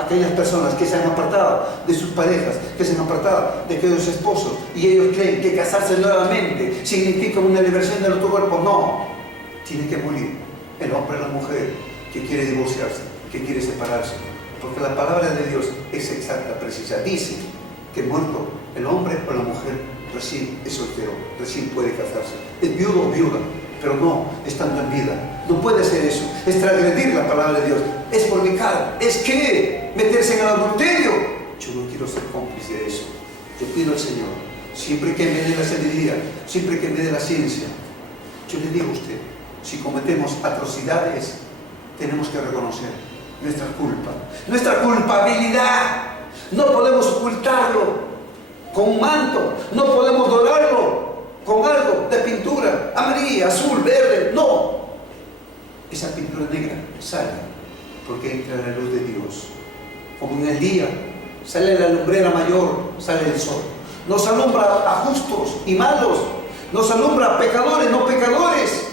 aquellas personas que se han apartado de sus parejas, que se han apartado de aquellos esposos, y ellos creen que casarse nuevamente significa una liberación del otro cuerpo. No, tiene que morir el hombre o la mujer que quiere divorciarse, que quiere separarse, porque la palabra de Dios es exacta, precisa. Dice que muerto el hombre o la mujer recién es soltero, recién puede casarse, es viudo o viuda, pero no estando en vida. No puede ser eso, es transgredir la palabra de Dios, es fornicar, es que meterse en el adulterio. Yo no quiero ser cómplice de eso. Yo pido al Señor, siempre que me dé la sabiduría, siempre que me dé la ciencia. Yo le digo a usted, si cometemos atrocidades, tenemos que reconocer nuestra culpa, nuestra culpabilidad. No podemos ocultarlo con un manto, no podemos dorarlo con algo de pintura amarilla, azul, verde. No, esa pintura negra sale porque entra la luz de Dios. Como en el día sale la lumbrera mayor, sale el sol, nos alumbra a justos y malos, nos alumbra a pecadores, no pecadores,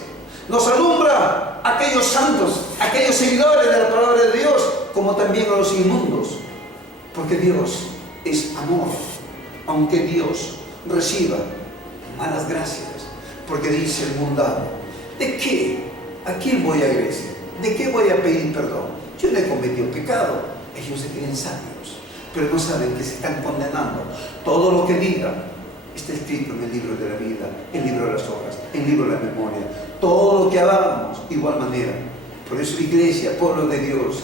nos alumbra a aquellos santos, a aquellos seguidores de la palabra de Dios, como también a los inmundos, porque Dios es amor. Aunque Dios reciba malas gracias, porque dice el mundano, ¿de qué? ¿A quién voy a iglesia? ¿De qué voy a pedir perdón? Yo no he cometido pecado. Ellos se creen sabios, pero no saben que se están condenando. Todo lo que digan está escrito en el libro de la vida, en el libro de las obras, en el libro de la memoria. Todo lo que hagamos, igual manera. Por eso, iglesia, pueblo de Dios,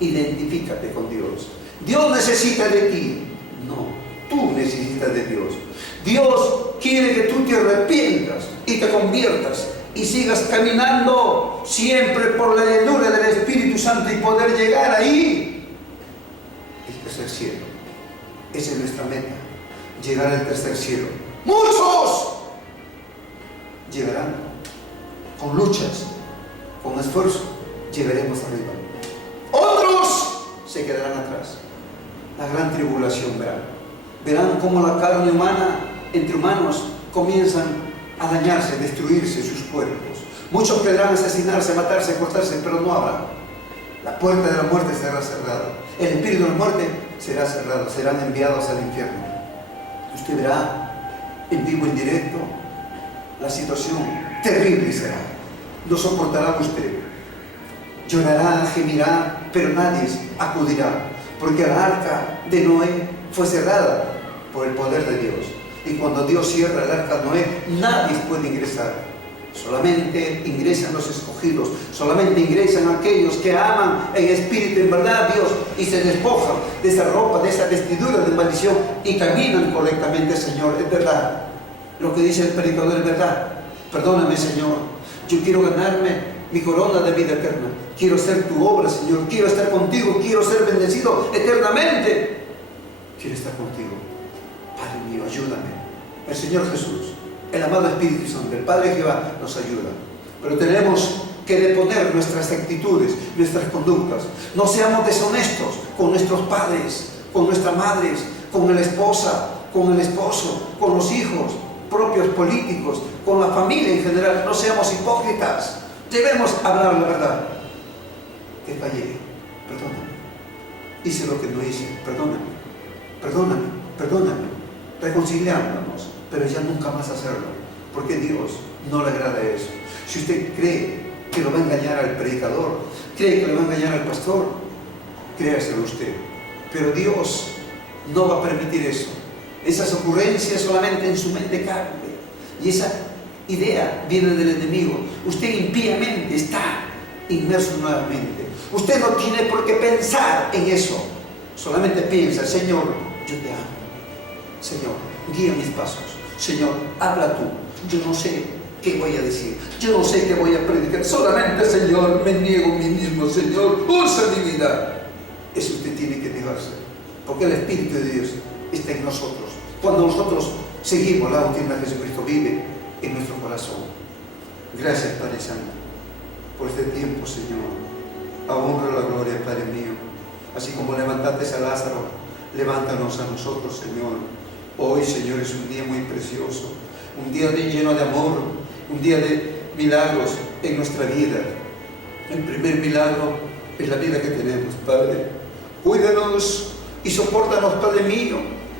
identifícate con Dios. Dios necesita de ti. No. Tú necesitas de Dios. Dios quiere que tú te arrepientas y te conviertas y sigas caminando siempre por la llenura del Espíritu Santo y poder llegar ahí, el tercer cielo. Esa es nuestra meta, llegar al tercer cielo. Muchos llegarán con luchas, con esfuerzo, llegaremos arriba. Otros se quedarán atrás. La gran tribulación verán cómo la carne humana, entre humanos, comienzan a dañarse, a destruirse sus cuerpos. Muchos querrán asesinarse, matarse, cortarse, pero no habrá. La puerta de la muerte será cerrada. El espíritu de la muerte será cerrado. Serán enviados al infierno. Usted verá en vivo, en directo, la situación terrible será. No soportará usted. Llorará, gemirá, pero nadie acudirá, porque la arca de Noé fue cerrada por el poder de Dios. Y cuando Dios cierra el arca de Noé, nadie puede ingresar. Solamente ingresan los escogidos, solamente ingresan aquellos que aman en espíritu, en verdad, a Dios, y se despojan de esa ropa, de esa vestidura de maldición, y caminan correctamente. Señor, es verdad. Lo que dice el predicador es verdad. Perdóname, Señor. Yo quiero ganarme mi corona de vida eterna. Quiero hacer tu obra, Señor. Quiero estar contigo. Quiero ser bendecido eternamente. Quiero estar contigo. Padre mío, ayúdame. El Señor Jesús, el amado Espíritu Santo, el Padre Jehová nos ayuda. Pero tenemos que deponer nuestras actitudes, nuestras conductas. No seamos deshonestos con nuestros padres, con nuestras madres, con la esposa, con el esposo, con los hijos propios políticos, con la familia en general. No seamos hipócritas. Debemos hablar la verdad. Que fallé, perdóname. Hice lo que no hice, perdóname. Perdóname, perdóname. Reconciliándonos, pero ya nunca más hacerlo, porque Dios no le agrada eso. Si usted cree que lo va a engañar al predicador, cree que lo va a engañar al pastor, créaselo usted. Pero Dios no va a permitir eso. Esas ocurrencias solamente en su mente carne. Y esa idea viene del enemigo. Usted impíamente está inmerso nuevamente. Usted no tiene por qué pensar en eso. Solamente piensa, Señor, yo te amo. Señor, guía mis pasos. Señor, habla tú. Yo no sé qué voy a decir. Yo no sé qué voy a predicar. Solamente, Señor, me niego a mí mismo. Señor, usa mi vida. Eso usted tiene que negarse. Porque el Espíritu de Dios está en nosotros. Cuando nosotros seguimos la doctrina de Jesucristo, vive en nuestro corazón. Gracias, Padre Santo, por este tiempo, Señor. A honra y la gloria, Padre mío. Así como levantaste a Lázaro, levántanos a nosotros, Señor. Hoy, Señor, es un día muy precioso, un día lleno de amor, un día de milagros en nuestra vida. El primer milagro es la vida que tenemos, Padre. Cuídanos y sopórtanos, Padre mío,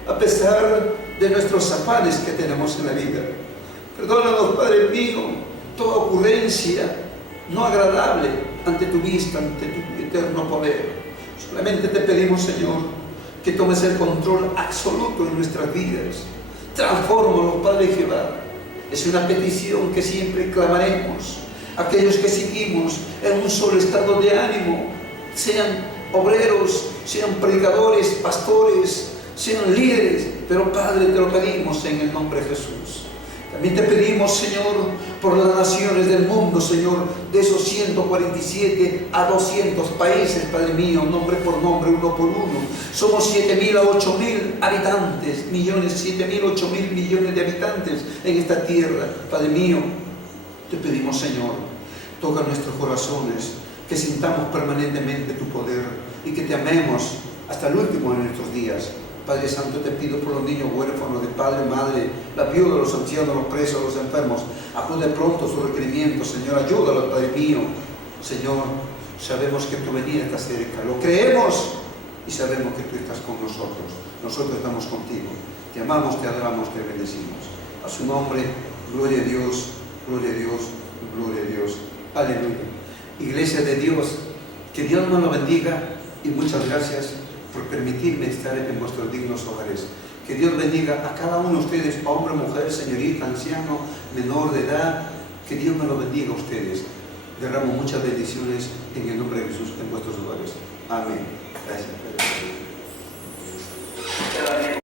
a pesar de nuestros afanes que tenemos en la vida. Perdónanos, Padre mío, toda ocurrencia no agradable ante tu vista, ante tu eterno poder. Solamente te pedimos, Señor, que tomes el control absoluto en nuestras vidas. Transfórmanos, Padre Jehová. Es una petición que siempre clamaremos. Aquellos que seguimos en un solo estado de ánimo, sean obreros, sean predicadores, pastores, sean líderes, pero Padre, te lo pedimos en el nombre de Jesús. También te pedimos, Señor, por las naciones del mundo, Señor, de esos 147 a 200 países, Padre mío, nombre por nombre, uno por uno. Somos 7.000 a 8.000 habitantes, millones, 7.000, 8.000 millones de habitantes en esta tierra. Padre mío, te pedimos, Señor, toca nuestros corazones, que sintamos permanentemente tu poder y que te amemos hasta el último de nuestros días. Padre Santo, te pido por los niños huérfanos de padre, madre, la viuda, los ancianos, los presos, los enfermos. Acude pronto sus requerimientos, Señor. Ayúdalos, Padre mío. Señor, sabemos que tu venida está cerca. Lo creemos y sabemos que tú estás con nosotros. Nosotros estamos contigo. Te amamos, te adoramos, te bendecimos. A su nombre, gloria a Dios, gloria a Dios, gloria a Dios. Aleluya. Iglesia de Dios, que Dios nos lo bendiga y muchas gracias por permitirme estar en vuestros dignos hogares. Que Dios bendiga a cada uno de ustedes, hombre, mujer, señorita, anciano, menor de edad. Que Dios me lo bendiga a ustedes. Derramo muchas bendiciones en el nombre de Jesús en vuestros hogares. Amén. Gracias.